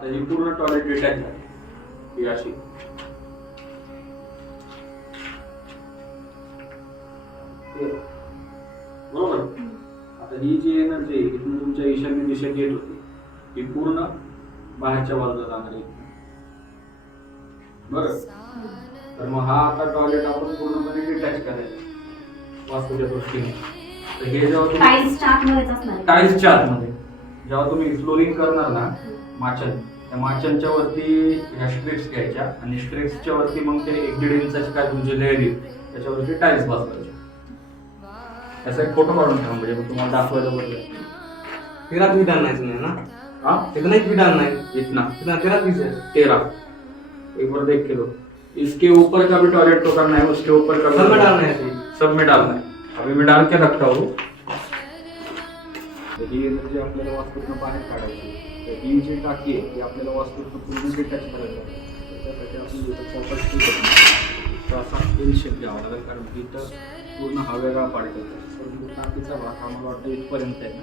आता ही पूर्ण toilet detach झाली, ही अशी बरोबर. आता ही जी एनर्जी आहे इथून तुमच्या ईशान्य दिशेत येत होती ही पूर्ण बाहेरच्या बाजूला जाणार आहे बरं. तर मग हा आता टॉयलेट आपण पूर्णपणे डिटॅच करायचा वास्तूच्या दृष्टीने. तर हे जेव्हा टाईल्सच्या आतमध्ये जेव्हा तुम्ही फ्लोरिंग करणार ना माचन, त्या माचनच्या वरती ह्या स्ट्रिप्स घ्यायच्या आणि स्ट्रिप्सच्या वरती मग ते 1-1.5 इंचाची काय तुमची लेअर येईल त्याच्यावरती टाईल्स बसवायचे. त्याचा एक फोटो काढून ठेवा म्हणजे तुम्हाला दाखवायला बरं. तेरा भी डालना है इसमें ना? हाँ इतना ही भी डालना है इतना कितना 13 पीस है 13 एक बार देख के लो. इसके ऊपर का भी टॉयलेट तो करना है, उसके ऊपर का सब में डालना है ऐसे? सब में डालना है. अभी मैं डाल के रखता हूँ. ही एनर्जी आपल्याला वास्तूतून बाहेर काढायची. तर ही जी टाकी आहे ती आपल्याला वास्तूतून पूर्ण डिटॅच करायची आहे. त्यासाठी आपण इथं प्रॉपर असा एल शेप घ्यावा लागेल कारण इथं पूर्ण हा वेगळा पार्ट येतो. परंतु टाकीचा भाग आम्हाला वाटतं इथपर्यंत आहे ना.